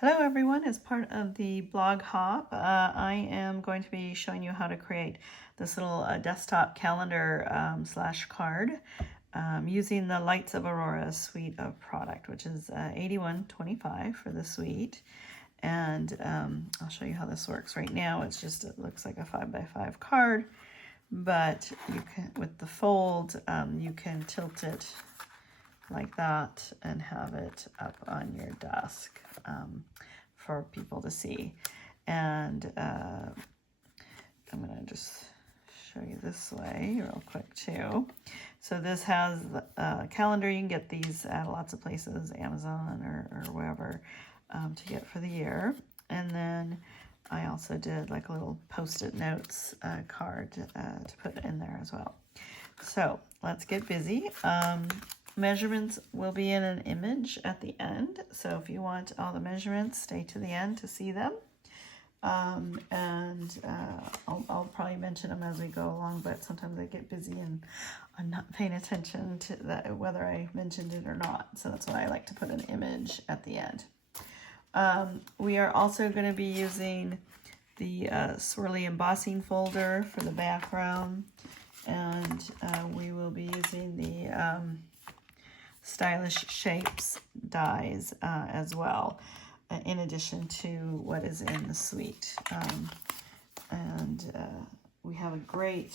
Hello everyone, as part of the blog hop, I am going to be showing you how to create this little desktop calendar slash card using the Lights of Aurora suite of product, which is $81.25 for the suite. And I'll show you how this works. Right now it looks like a 5x5 card, but you can, with the fold, you can tilt it like that and have it up on your desk for people to see. And I'm gonna just show you this way real quick too. So this has a calendar. You can get these at lots of places, Amazon or wherever, to get for the year. And then I also did like a little post-it notes card to put in there as well. So let's get busy. Measurements will be in an image at the end, so if you want all the measurements, stay to the end to see them. I'll probably mention them as we go along, but sometimes I get busy and I'm not paying attention to that, whether I mentioned it or not, so that's why I like to put an image at the end. We are also going to be using the swirly embossing folder for the background, and we will be using the stylish shapes dies as well, in addition to what is in the suite. We have a great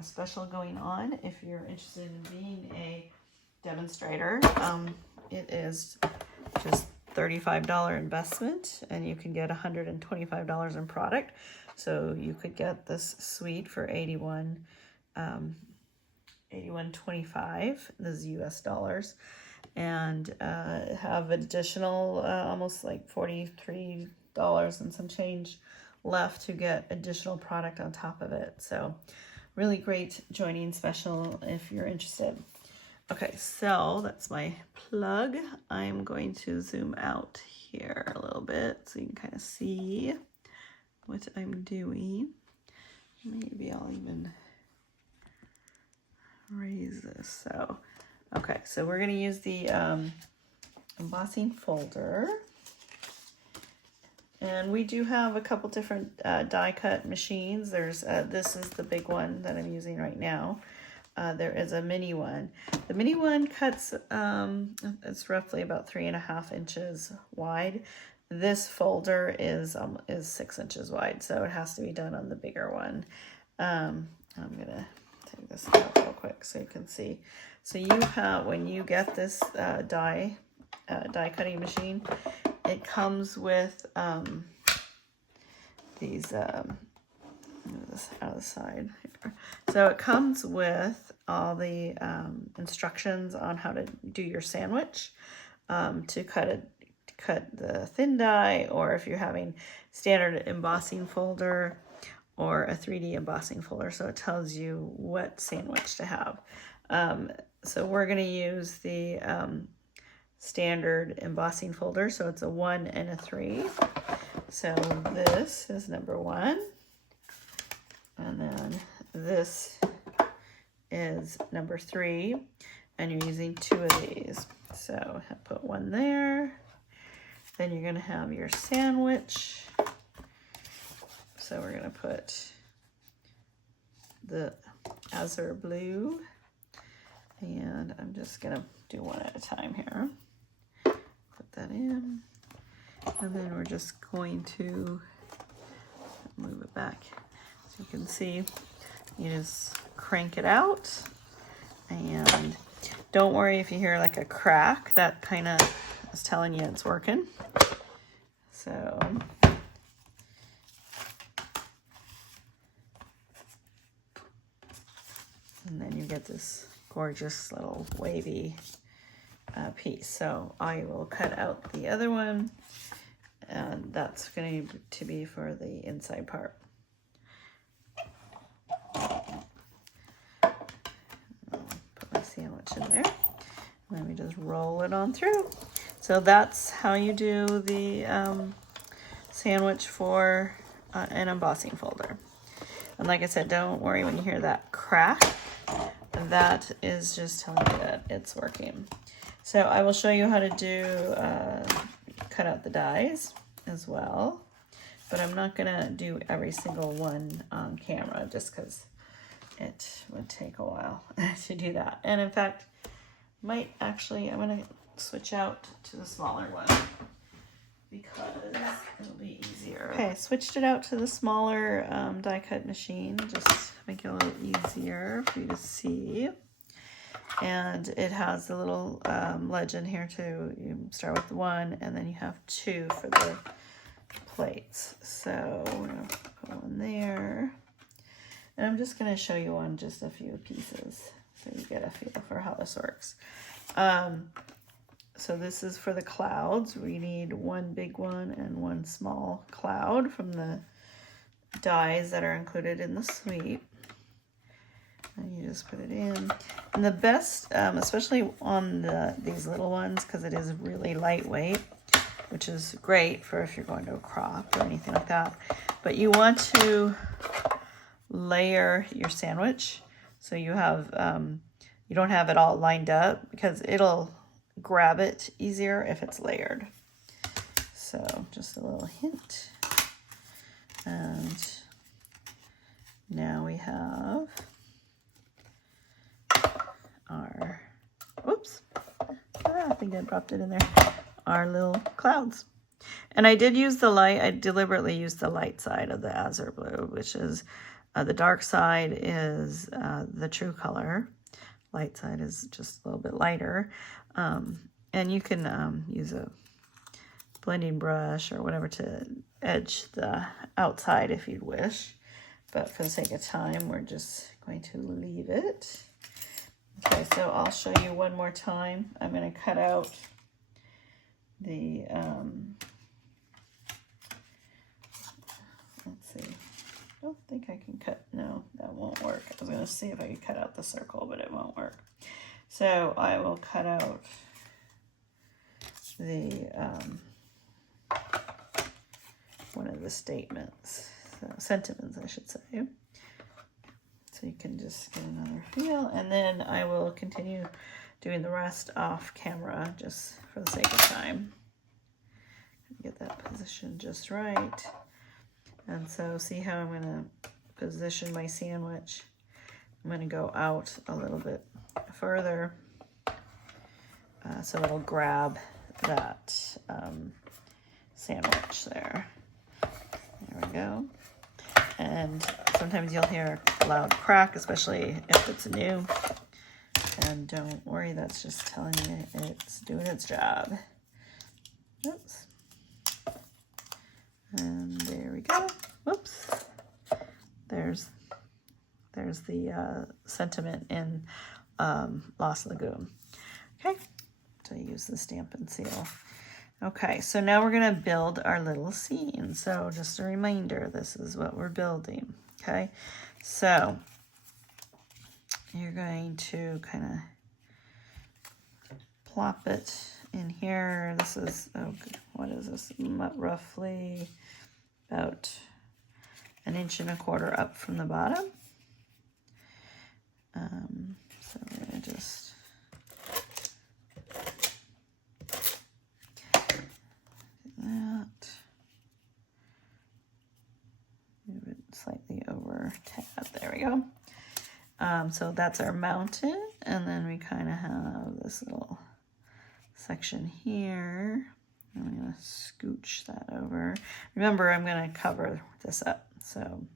special going on if you're interested in being a demonstrator. It is just $35 investment, and you can get $125 in product. So you could get this suite for $81.25. This is US dollars, and have additional almost like $43 and some change left to get additional product on top of it. So really great joining special if you're interested. Okay, so that's my plug. I'm going to zoom out here a little bit so you can kind of see what I'm doing. Maybe I'll even raise this. So okay, so we're going to use the embossing folder, and we do have a couple different die cut machines. There's this is the big one that I'm using right now. There is a mini one. The mini one cuts it's roughly about 3.5 inches wide. This folder is 6 inches wide, so it has to be done on the bigger one. I'm gonna take this out real quick so you can see. So you have, when you get this die cutting machine, it comes with these move this out of the side here. So it comes with all the instructions on how to do your sandwich, to cut the thin die, or if you're having standard embossing folder or a 3D embossing folder, so it tells you what sandwich to have. So we're going to use the standard embossing folder, so it's a 1 and a 3. So this is number 1, and then this is number 3, and you're using 2 of these. So I put 1 there. Then you're going to have your sandwich. So we're going to put the azure blue, and I'm just going to do one at a time here. Put that in, and then we're just going to move it back. So you can see, you just crank it out, and don't worry if you hear like a crack. That kind of is telling you it's working. So and then you get this gorgeous little wavy piece. So I will cut out the other one, and that's going to be for the inside part. I'll put my sandwich in there. Let me just roll it on through. So that's how you do the sandwich for an embossing folder. And like I said, don't worry when you hear that crack. That is just telling you that it's working. So I will show you how to do cut out the dies as well, but I'm not gonna do every single one on camera just because it would take a while to do that. And in fact, I'm gonna switch out to the smaller one because it'll be easier. Okay, switched it out to the smaller die cut machine, just to make it a little easier for you to see. And it has a little legend here too. You start with 1 and then you have 2 for the plates. So we're gonna put one there. And I'm just gonna show you on just a few pieces so you get a feel for how this works. So this is for the clouds. We need 1 big one and 1 small cloud from the dies that are included in the suite. And you just put it in. And the best, especially on these little ones, because it is really lightweight, which is great for if you're going to a crop or anything like that. But you want to layer your sandwich so you have, you don't have it all lined up, because it'll grab it easier if it's layered. So just a little hint. And now we have our, oops, I think I dropped it in there, our little clouds. And I did use the light, I deliberately used the light side of the azure blue, which is, the dark side is the true color. Light side is just a little bit lighter. And you can use a blending brush or whatever to edge the outside if you'd wish. But for the sake of time, we're just going to leave it. Okay, so I'll show you one more time. I'm going to cut out the, let's see. I don't think I can cut, no, that won't work. I was going to see if I could cut out the circle, but it won't work. So I will cut out the, one of the statements, sentiments, I should say. So you can just get another feel. And then I will continue doing the rest off camera just for the sake of time. Get that position just right. And so see how I'm going to position my sandwich. I'm going to go out a little bit further so it'll grab that sandwich there. There we go. And sometimes you'll hear a loud crack, especially if it's new. And don't worry, that's just telling you it's doing its job. Oops. And there we go. Whoops. There's the sentiment in Lost Lagoon. Okay, so use the Stampin' Seal. Okay, so now we're going to build our little scene. So just a reminder, this is what we're building. Okay, so you're going to kind of plop it in here. This is, oh, what is this? Roughly about 1.25 inches up from the bottom. So we're going to just do that. Move it slightly over tab. There we go. So that's our mountain, and then we kind of have this little section here. I'm going to scooch that over. Remember, I'm going to cover this up. So,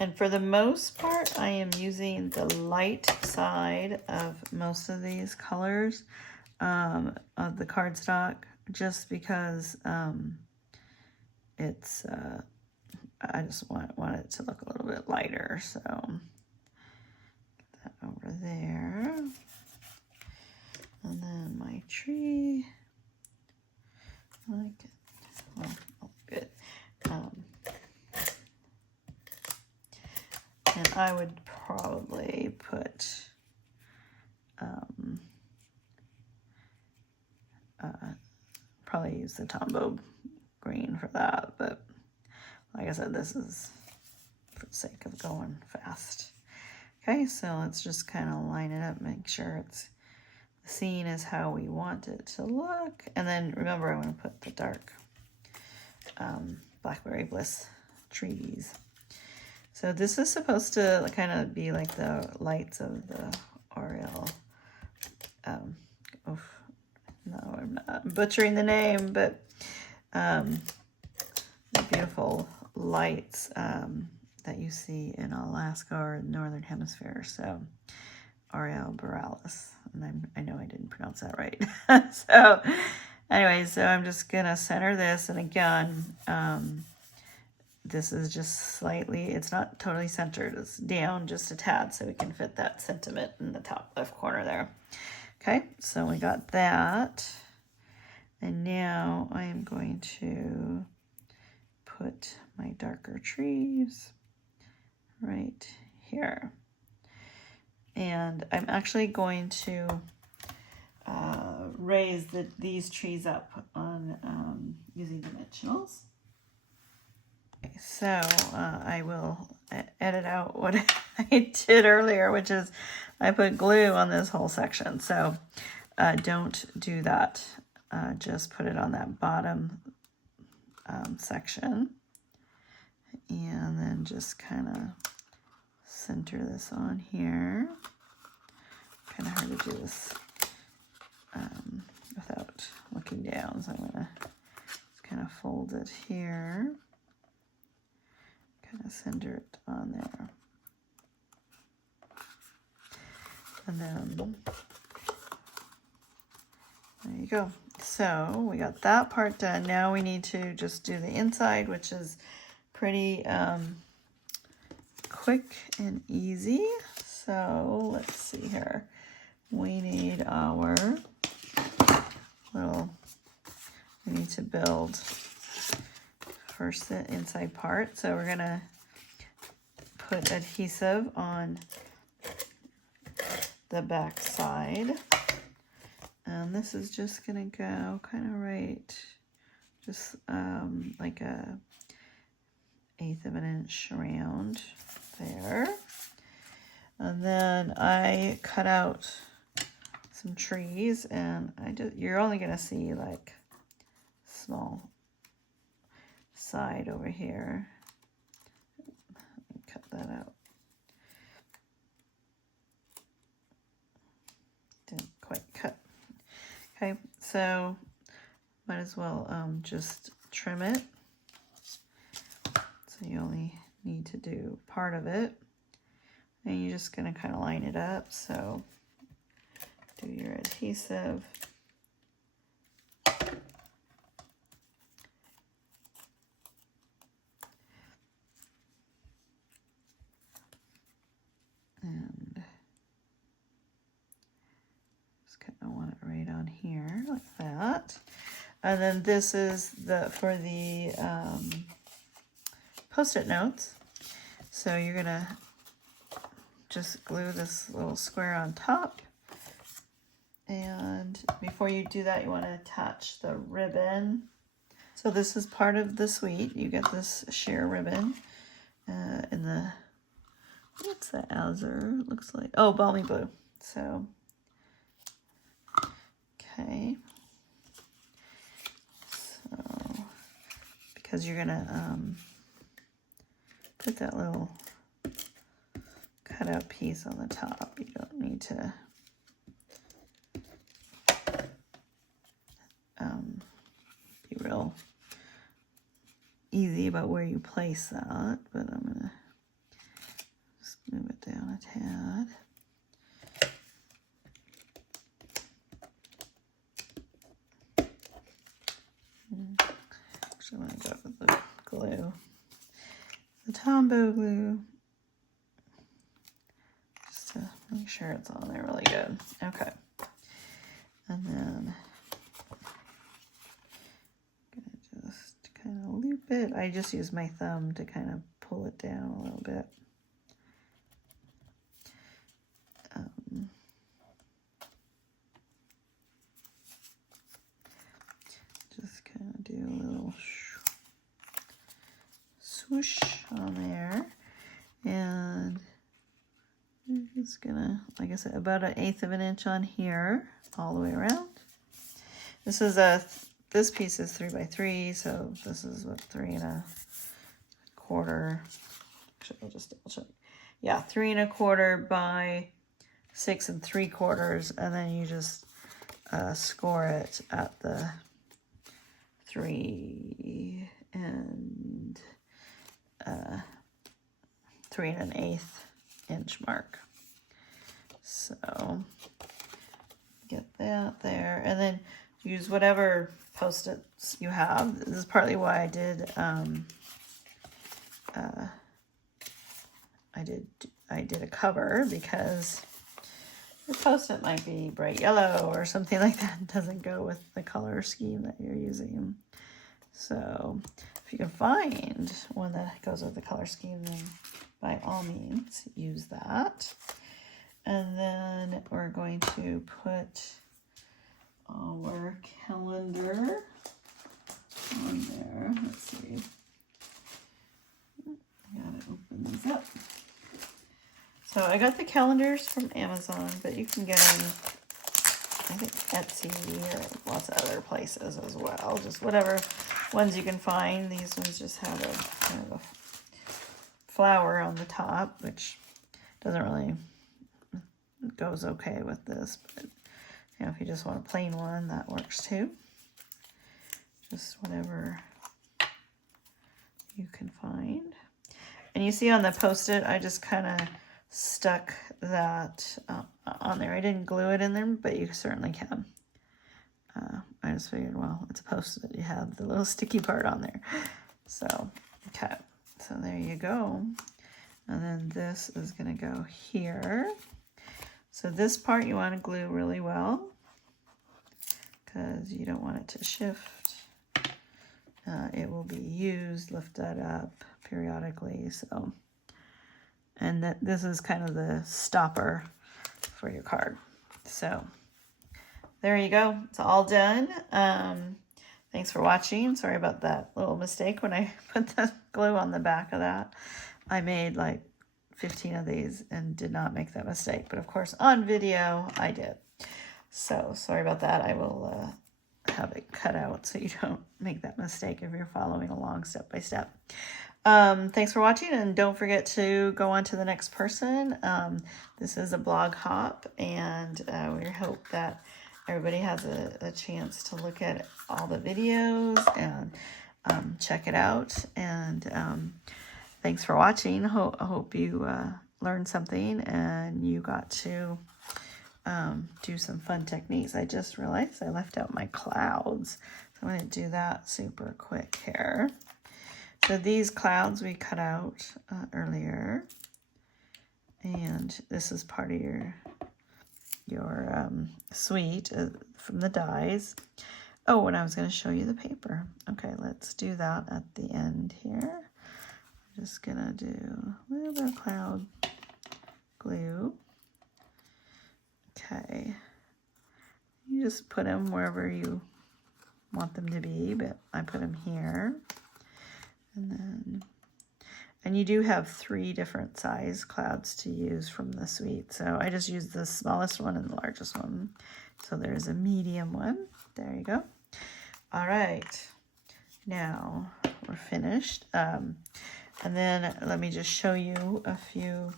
and for the most part, I am using the light side of most of these colors of the cardstock, just because it's, I just want it to look a little bit lighter. So, get that over there. And then my tree, I like it. Well, good. And I would probably put probably use the Tombow green for that, but like I said, this is for the sake of going fast. Okay, so let's just kind of line it up, make sure it's the scene is how we want it to look. And then remember, I'm going to put the dark Blackberry Bliss trees. So this is supposed to kind of be like the lights of the Oriel. No, I'm not butchering the name, but the beautiful lights that you see in Alaska or Northern Hemisphere. So Oriel Borealis, and I know I didn't pronounce that right. So anyway, so I'm just gonna center this, and again, this is just slightly, it's not totally centered, it's down just a tad so we can fit that sentiment in the top left corner there. Okay, so we got that. And now I am going to put my darker trees right here. And I'm actually going to raise these trees up on using dimensionals. Okay, so I will edit out what I did earlier, which is I put glue on this whole section. So don't do that. Just put it on that bottom section. And then just kind of center this on here. Kind of hard to do this without looking down. So I'm going to just kind of fold it here. Kind of center it on there. And then there you go. So we got that part done. Now we need to just do the inside, which is pretty quick and easy. So let's see here. We need our we need to build first the inside part. So we're gonna put adhesive on the back side. And this is just gonna go kind of right, just like a 1/8 of an inch around there. And then I cut out some trees, and you're only gonna see like small side over here. Cut that out. Didn't quite cut. Okay, so might as well just trim it. So you only need to do part of it. And you're just going to kind of line it up. So do your adhesive. And just kind of want it right on here like that. And then this is for the Post-it notes. So you're going to just glue this little square on top. And before you do that, you want to attach the ribbon. So this is part of the suite. You get this sheer ribbon in the, what's that azure? Looks like, oh, balmy blue. So, okay. So, because you're gonna put that little cutout piece on the top, you don't need to be real easy about where you place that, but I'm gonna just move it down a tad. Actually, I'm gonna go with the glue, the Tombow glue, just to make sure it's on there really good. Okay, and then I'm gonna just kind of loop it. I just use my thumb to kind of pull it down a little bit. Just kind of do a little swoosh on there, and just gonna, like I said, about 1/8 of an inch on here, all the way around. This is this piece is 3 by 3, so this is what, 3 1/4. Actually, I'll just double check. Yeah, 3 1/4 by 6 3/4, and then you just score it at the 3 1/8 inch mark. So get that there, and then use whatever Post-its you have. This is partly why I did I did a cover, because the Post-it might be bright yellow or something like that. It doesn't go with the color scheme that you're using. So if you can find one that goes with the color scheme, then by all means use that. And then we're going to put our calendar on there. Let's see. I gotta open these up. So I got the calendars from Amazon, but you can get them, I think, Etsy or lots of other places as well. Just whatever ones you can find. These ones just have a kind of a flower on the top, which doesn't really, goes okay with this. But you know, if you just want a plain one, that works too. Just whatever you can find. And you see on the Post-it, I just kind of stuck that on there. I didn't glue it in there, but you certainly can. I just figured, well, it's a Post-it. You have the little sticky part on there. So, okay. So there you go. And then this is going to go here. So this part you want to glue really well, because you don't want it to shift. It will be used, lift that up periodically. So, and that this is kind of the stopper for your card. So there you go. It's all done. Thanks for watching. Sorry about that little mistake when I put the glue on the back of that. I made like 15 of these and did not make that mistake. But of course on video I did. So sorry about that. I will have it cut out so you don't make that mistake if you're following along step by step. Thanks for watching, and don't forget to go on to the next person. This is a blog hop, and we hope that everybody has a chance to look at all the videos and check it out. And thanks for watching. I hope you learned something and you got to do some fun techniques. I just realized I left out my clouds, so I'm going to do that super quick here. So these clouds we cut out earlier, and this is part of your suite from the dies. Oh, and I was going to show you the paper. Okay, let's do that at the end here. I'm just going to do a little bit of cloud glue. Okay, you just put them wherever you want them to be, but I put them here. And you do have 3 different size clouds to use from the suite. So I just used the smallest one and the largest one. So there's a medium one. There you go. All right, now we're finished. And then let me just show you a few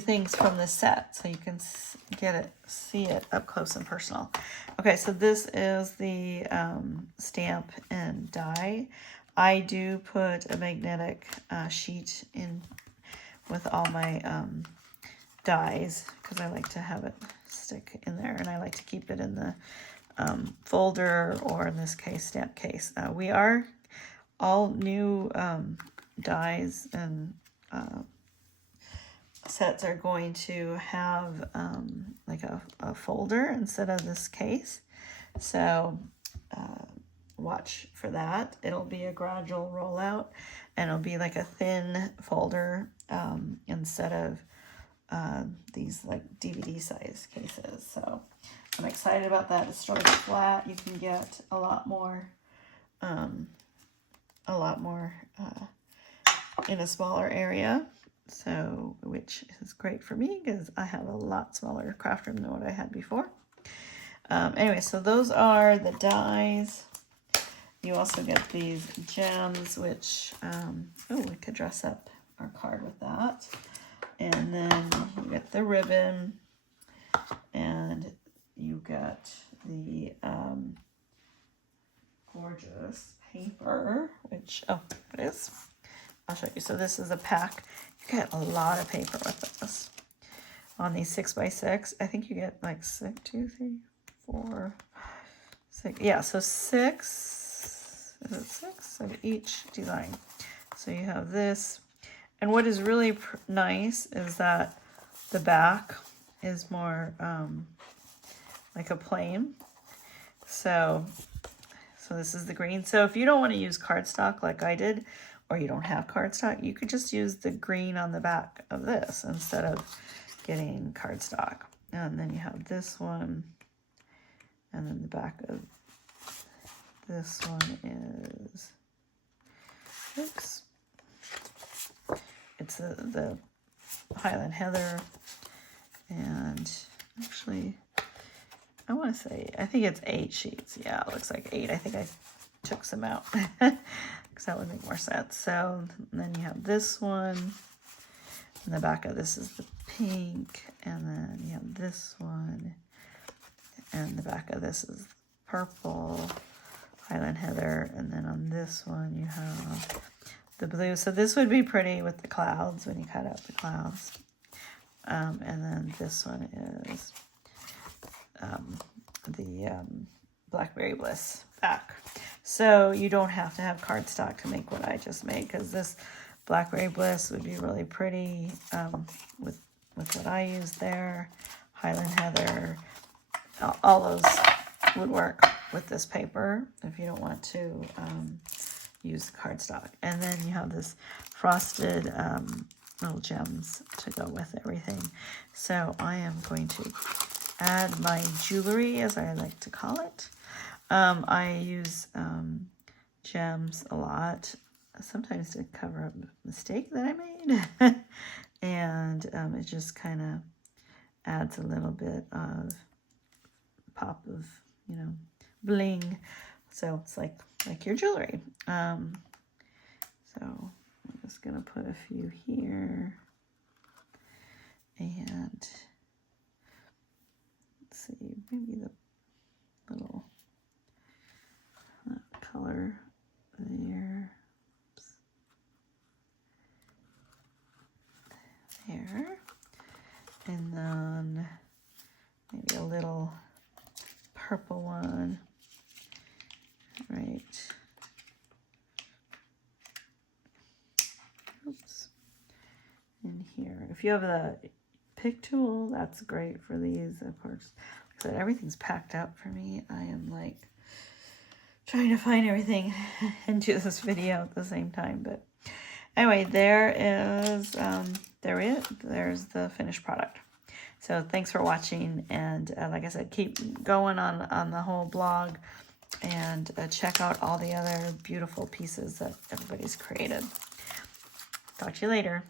things from the set so you can see it up close and personal. Okay, so this is the stamp and die. I do put a magnetic sheet in with all my dies because I like to have it stick in there, and I like to keep it in the folder, or in this case stamp case. We are all new dies and sets are going to have like a folder instead of this case, so watch for that. It'll be a gradual rollout, and it'll be like a thin folder instead of these like DVD size cases. So I'm excited about that. It's sort of flat. You can get a lot more in a smaller area. So, which is great for me because I have a lot smaller craft room than what I had before. Anyway, so those are the dies. You also get these gems, which, oh, we could dress up our card with that. And then you get the ribbon, and you get the gorgeous paper, which, oh, it is. I'll show you. So this is a pack. You get a lot of paper with this. On these 6x6, I think you get like 6, 2, 3, 4, 6. Yeah, so 6. Is it 6 of each design? So you have this. And what is really nice is that the back is more like a plain. So this is the green. So if you don't want to use cardstock like I did, or you don't have cardstock, you could just use the green on the back of this instead of getting cardstock. And then you have this one, and then the back of this one is, oops, it's the Highland Heather, and actually, I want to say, I think it's 8 sheets. Yeah, it looks like 8. I think I took some out because that would make more sense. So then you have this one, and the back of this is the pink, and then you have this one, and the back of this is purple, Highland Heather, and then on this one you have the blue. So this would be pretty with the clouds when you cut out the clouds. And then this one is the Blackberry Bliss back. So you don't have to have cardstock to make what I just made, because this Blackberry Bliss would be really pretty with what I used there. Highland Heather, all those would work with this paper if you don't want to use cardstock. And then you have this frosted little gems to go with everything. So I am going to add my jewelry, as I like to call it. I use gems a lot, sometimes to cover up a mistake that I made. And it just kind of adds a little bit of pop of, you know, bling. So it's like your jewelry. So I'm just going to put a few here. And let's see, maybe the little color there. Oops. There. And then maybe a little purple one. Right. Oops. In here. If you have the pick tool, that's great for these, of course. Like I said, everything's packed up for me. I am like trying to find everything and do this video at the same time. But anyway, there's the finished product. So thanks for watching, and like I said, keep going on the whole blog, and check out all the other beautiful pieces that everybody's created. Talk to you later.